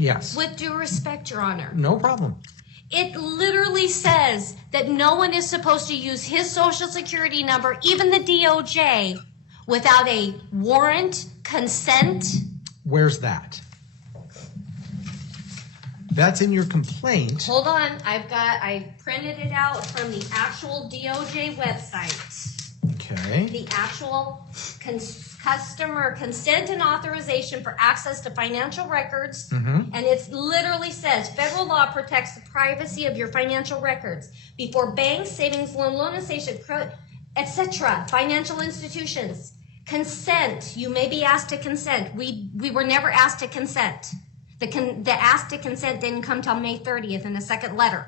Yes. With due respect, Your Honor. No problem. It literally says that no one is supposed to use his social security number, even the DOJ, without a warrant, consent. Where's that? That's in your complaint. Hold on, I printed it out from the actual DOJ website. Okay. The actual customer consent and authorization for access to financial records. And it literally says, federal law protects the privacy of your financial records before banks, savings, loan associations, etc., financial institutions. Consent, you may be asked to consent. We were never asked to consent. The ask to consent didn't come till May 30th in the second letter.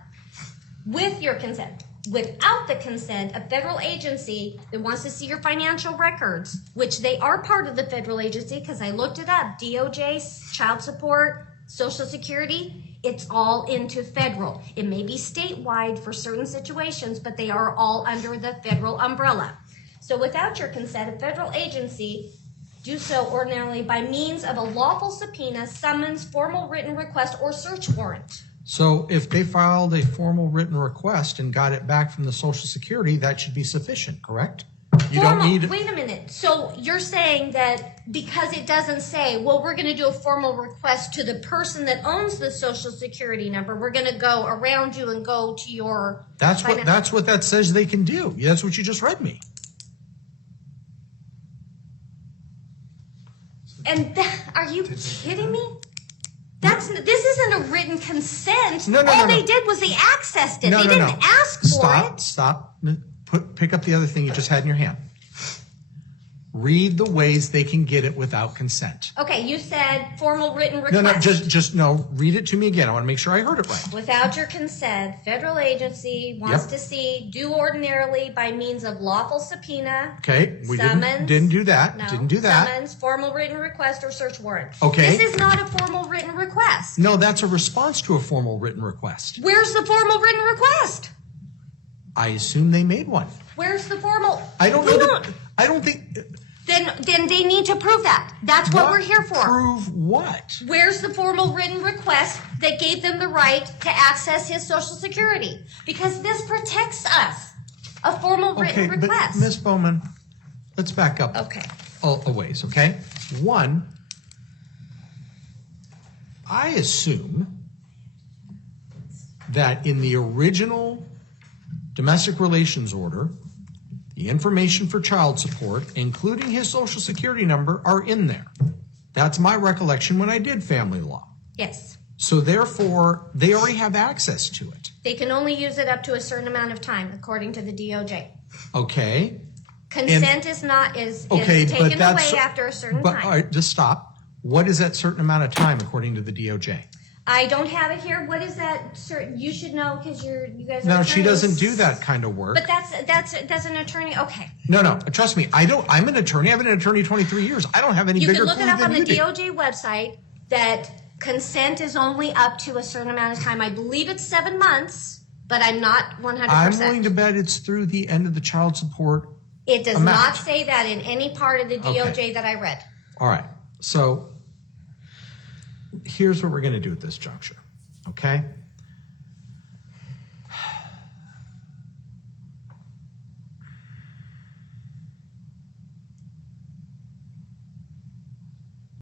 With your consent. Without the consent, a federal agency that wants to see your financial records, which they are part of the federal agency because I looked it up, DOJ, child support, Social Security, it's all into federal. It may be statewide for certain situations, but they are all under the federal umbrella. So without your consent, a federal agency do so ordinarily by means of a lawful subpoena, summons, formal written request, or search warrant. So if they filed a formal written request and got it back from the Social Security, that should be sufficient, correct? You don't need. Wait a minute. So you're saying that because it doesn't say, well, we're going to do a formal request to the person that owns the Social Security number, we're going to go around you and go to your. That's what that says they can do. That's what you just read me. And are you kidding me? This isn't a written consent. No. All they did was they accessed it. They didn't ask for it. Stop. Pick up the other thing you just had in your hand. Read the ways they can get it without consent. Okay, you said formal written request. Read it to me again. I want to make sure I heard it right. Without your consent, federal agency wants to see, do ordinarily by means of lawful subpoena. Okay, we summons, didn't do that. No, didn't do that. Summons, formal written request, or search warrant. Okay. This is not a formal written request. No, that's a response to a formal written request. Where's the formal written request? I assume they made one. Where's the formal? I don't know. I don't think. Then they need to prove that. That's what we're here for. Prove what? Where's the formal written request that gave them the right to access his Social Security? Because this protects us. A formal written request. But Ms. Bowman, let's back up. Okay. A ways, okay? One, I assume that in the original domestic relations order, the information for child support, including his Social Security number, are in there. That's my recollection when I did family law. Yes. So therefore, they already have access to it. They can only use it up to a certain amount of time, according to the DOJ. Okay. Consent is taken away after a certain time. All right, just stop. What is that certain amount of time according to the DOJ? I don't have it here. What is that certain? You should know because you guys are No, attorneys. she doesn't do that kind of work. But that's an attorney. Okay. No, trust me. I'm an attorney. I've been an attorney 23 years. I don't have any bigger clue than you do. You can look it up on the DOJ website that consent is only up to a certain amount of time. I believe it's 7 months, but I'm not 100%. I'm willing to bet it's through the end of the child support. It does not say that in any part of the DOJ that I read. All right. So here's what we're going to do at this juncture, okay?